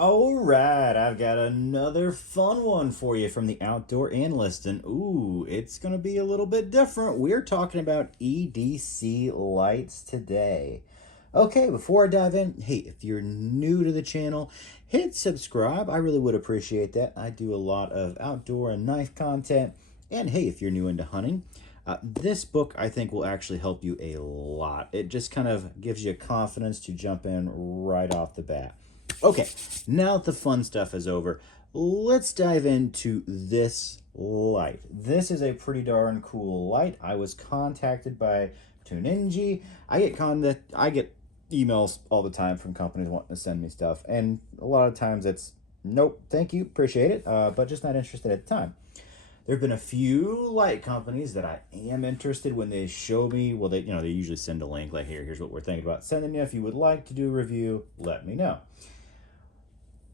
All right, I've got another fun one for you from the Outdoor Analyst, and ooh, it's going to be a little bit different. We're talking about EDC lights today. Okay, before I dive in, hey, if you're new to the channel, hit subscribe. I really would appreciate that. I do a lot of outdoor and knife content, and hey, if you're new into hunting, this book I think will actually help you a lot. It just kind of gives you confidence to jump in right off the bat. Okay, now that the fun stuff is over, let's dive into this light. This is a pretty darn cool light. I was contacted by TUNENGE. I get emails all the time from companies wanting to send me stuff, and a lot of times it's nope, thank you, appreciate it, but just not interested at the time. There have been a few light companies that I am interested when they show me. Well, they usually send a link like here's what we're thinking about sending you. If you would like to do a review, let me know.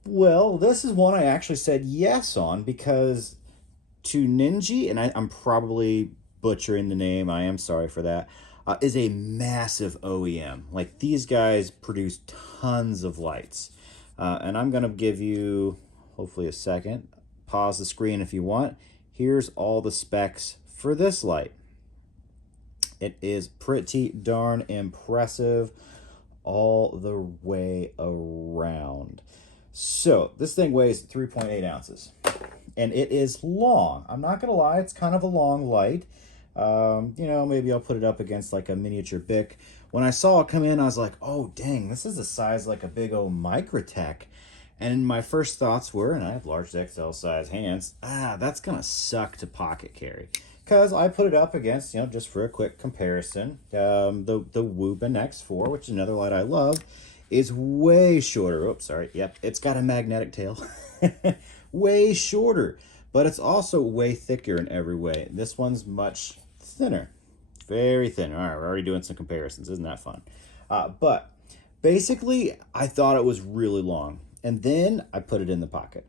Well, this is one I actually said yes on because TUNENGE, and I'm probably butchering the name, I am sorry for that, is a massive OEM. Like, these guys produce tons of lights. And I'm going to give you, hopefully, a second. Pause the screen if you want. Here's all the specs for this light. It is pretty darn impressive all the way around. So this thing weighs 3.8 ounces and it is long. I'm not gonna lie, it's kind of a long light. Maybe I'll put it up against like a miniature Bic. When I saw it come in, I was like, oh dang, this is the size like a big old Microtech. And my first thoughts were, and I have large XL size hands, that's gonna suck to pocket carry. Because I put it up against, just for a quick comparison, the Wubin X4, which is another light I love, is way shorter. Oops, sorry. Yep, it's got a magnetic tail. Way shorter, but it's also way thicker in every way. This one's much thinner. Very thin. All right, we're already doing some comparisons. Isn't that fun? But basically, I thought it was really long. And then I put it in the pocket.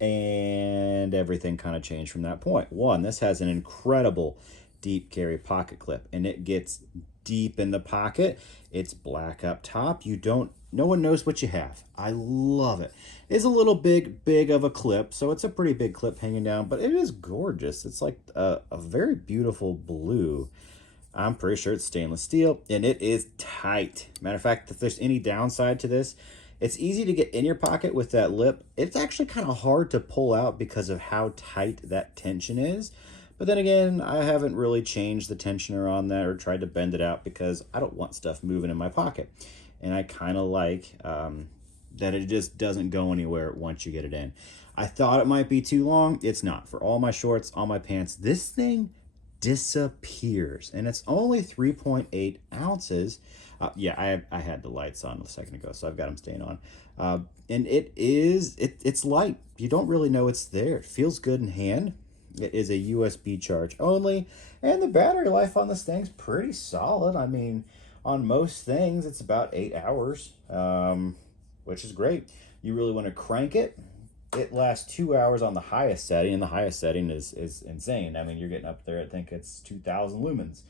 And everything kind of changed from that point. One, this has an incredible deep carry pocket clip, and it gets deep in the pocket. It's black up top. No one knows what you have. I love it. It's a little big of a clip, so it's a pretty big clip hanging down, but it is gorgeous. It's like a very beautiful blue. I'm pretty sure it's stainless steel, and it is tight. Matter of fact, if there's any downside to this, it's easy to get in your pocket with that lip. It's actually kind of hard to pull out because of how tight that tension is. But then again, I haven't really changed the tensioner on that or tried to bend it out because I don't want stuff moving in my pocket. And I kind of like that it just doesn't go anywhere once you get it in. I thought it might be too long. It's not. For all my shorts, all my pants, this thing disappears. And it's only 3.8 ounces. Yeah, I had the lights on a second ago, so I've got them staying on. And it's light. You don't really know it's there. It feels good in hand. It is a USB charge only, and the battery life on this thing's pretty solid. I mean, on most things, it's about 8 hours, which is great. You really want to crank it. It lasts 2 hours on the highest setting, and the highest setting is insane. I mean, you're getting up there, I think it's 2,000 lumens.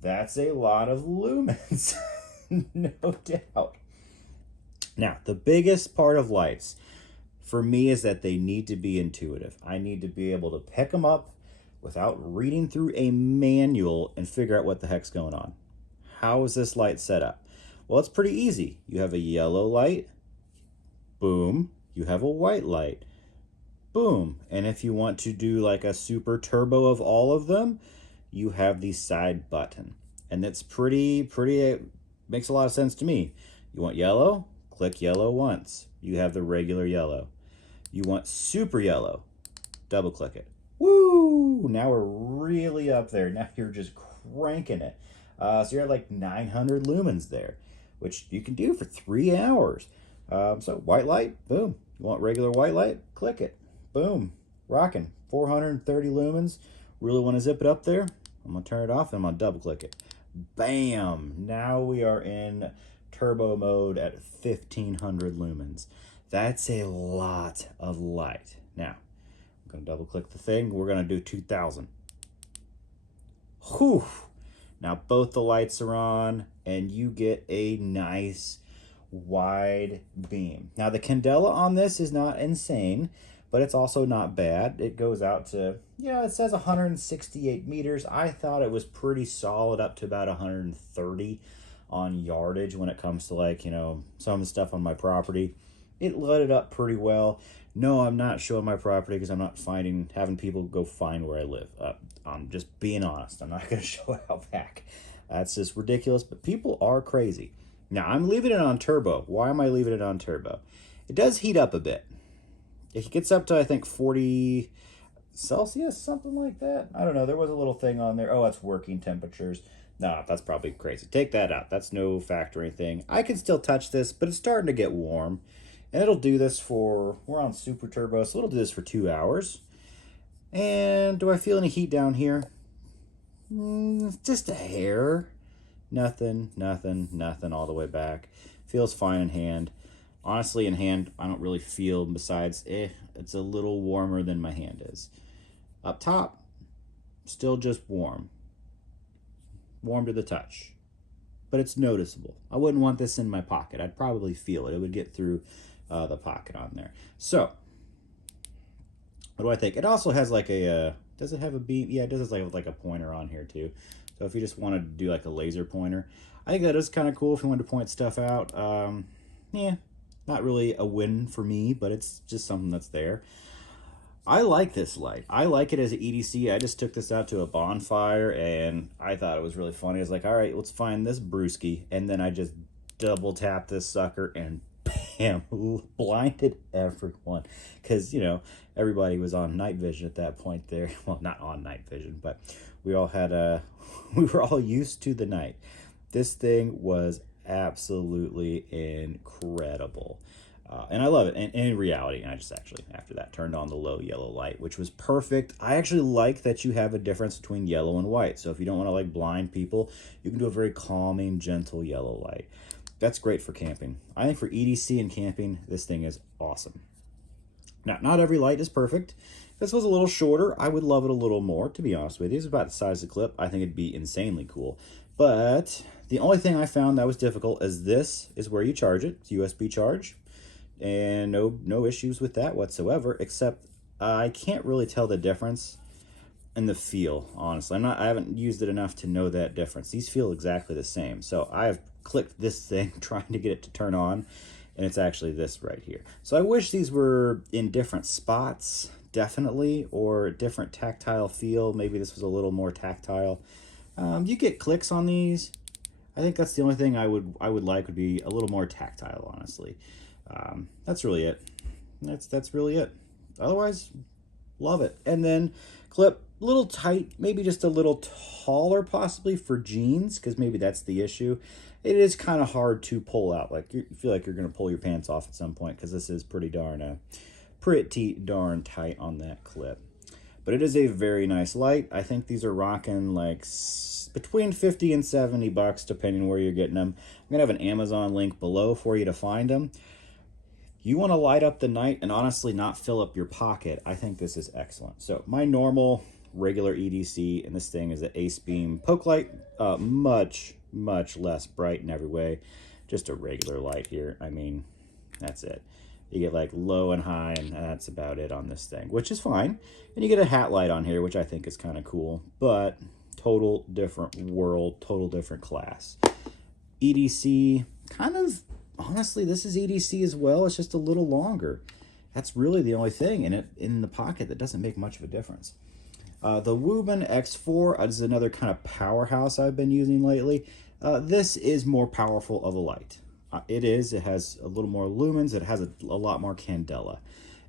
That's a lot of lumens, no doubt. Now, the biggest part of lights for me is that they need to be intuitive. I need to be able to pick them up without reading through a manual and figure out what the heck's going on. How is this light set up? Well, it's pretty easy. You have a yellow light, boom. You have a white light, boom. And if you want to do like a super turbo of all of them, you have the side button. And that's pretty, it makes a lot of sense to me. You want yellow? Click yellow once. You have the regular yellow. You want super yellow? Double click it. Woo! Now we're really up there. Now you're just cranking it. So you're at like 900 lumens there, which you can do for 3 hours. So white light, boom. You want regular white light? Click it. Boom. Rocking. 430 lumens. Really want to zip it up there? I'm going to turn it off and I'm going to double click it. Bam! Now we are in turbo mode at 1500 lumens. That's a lot of light. Now, I'm going to double click the thing. We're going to do 2000. Whew! Now both the lights are on and you get a nice wide beam. Now the candela on this is not insane, but it's also not bad. It goes out to, yeah, it says 168 meters. I thought it was pretty solid up to about 130 on yardage when it comes to, like, you know, some of the stuff on my property. It lit it up pretty well. No, I'm not showing my property because I'm not having people go find where I live. I'm just being honest. I'm not going to show it out back. That's just ridiculous, but people are crazy. Now, I'm leaving it on turbo. Why am I leaving it on turbo? It does heat up a bit. It gets up to, I think, 40 Celsius, something like that. I don't know. There was a little thing on there. Oh, that's working temperatures. Nah, that's probably crazy. Take that out. That's no factor or anything. I can still touch this, but it's starting to get warm. And it'll do this for, we're on super turbo, so it'll do this for 2 hours. And do I feel any heat down here? Just a hair. Nothing all the way back. Feels fine in hand. Honestly, in hand, I don't really feel, besides, it's a little warmer than my hand is. Up top, still just warm. Warm to the touch. But it's noticeable. I wouldn't want this in my pocket. I'd probably feel it. It would get through the pocket on there. So, what do I think? It also has like a, does it have a beam? Yeah, it does have like a pointer on here too. So if you just wanted to do like a laser pointer, I think that is kind of cool if you wanted to point stuff out. Yeah, not really a win for me, but it's just something that's there. I like this light. I like it as an EDC. I just took this out to a bonfire and I thought it was really funny. I was like, all right, let's find this brewski. And then I just double tapped this sucker and bam, blinded everyone. Because, you know, everybody was on night vision at that point there. Well, not on night vision, but we all had we were all used to the night. This thing was absolutely incredible. And I love it. And in reality, I just actually, after that, turned on the low yellow light, which was perfect. I actually like that you have a difference between yellow and white. So if you don't want to like blind people, you can do a very calming, gentle yellow light. That's great for camping. I think for EDC and camping, this thing is awesome. Now, not every light is perfect. If this was a little shorter, I would love it a little more, to be honest with you. It's about the size of the clip. I think it'd be insanely cool. But the only thing I found that was difficult is this is where you charge it. It's USB charge. And no issues with that whatsoever, except I can't really tell the difference in the feel, honestly. I haven't used it enough to know that difference. These feel exactly the same. So I've clicked this thing trying to get it to turn on, and it's actually this right here. So I wish these were in different spots, definitely, or different tactile feel. Maybe this was a little more tactile. You get clicks on these. I think that's the only thing I would like would be a little more tactile, honestly. That's really it. That's really it. Otherwise, love it. And then clip, a little tight, maybe just a little taller possibly for jeans, because maybe that's the issue. It is kind of hard to pull out. Like you feel like you're going to pull your pants off at some point, because this is pretty darn tight on that clip. But it is a very nice light. I think these are rocking like between 50 and 70 bucks, depending where you're getting them. I'm going to have an Amazon link below for you to find them. You want to light up the night and honestly not fill up your pocket, I think this is excellent. So my normal regular EDC, and this thing is an Ace Beam poke light, much less bright in every way. Just a regular light here. I mean, that's it. You get like low and high, and that's about it on this thing, which is fine. And you get a hat light on here, which I think is kind of cool, but total different world, total different class. EDC, kind of, honestly, this is EDC as well. It's just a little longer. That's really the only thing in the pocket that doesn't make much of a difference. The Woobin X4 is another kind of powerhouse I've been using lately. This is more powerful of a light. It has a little more lumens. It has a lot more candela.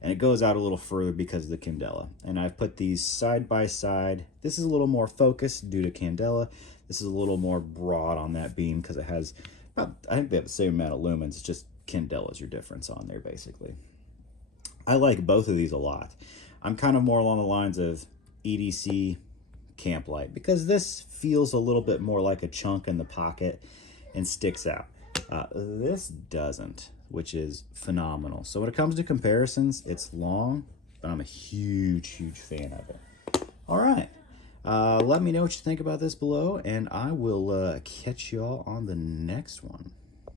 And it goes out a little further because of the candela. And I've put these side by side. This is a little more focused due to candela. This is a little more broad on that beam because it has about, I think they have the same amount of lumens. It's just candela is your difference on there, basically. I like both of these a lot. I'm kind of more along the lines of EDC camp light because this feels a little bit more like a chunk in the pocket and sticks out. This doesn't, which is phenomenal. So when it comes to comparisons, it's long, but I'm a huge fan of it. All right. Let me know what you think about this below, and I will catch y'all on the next one.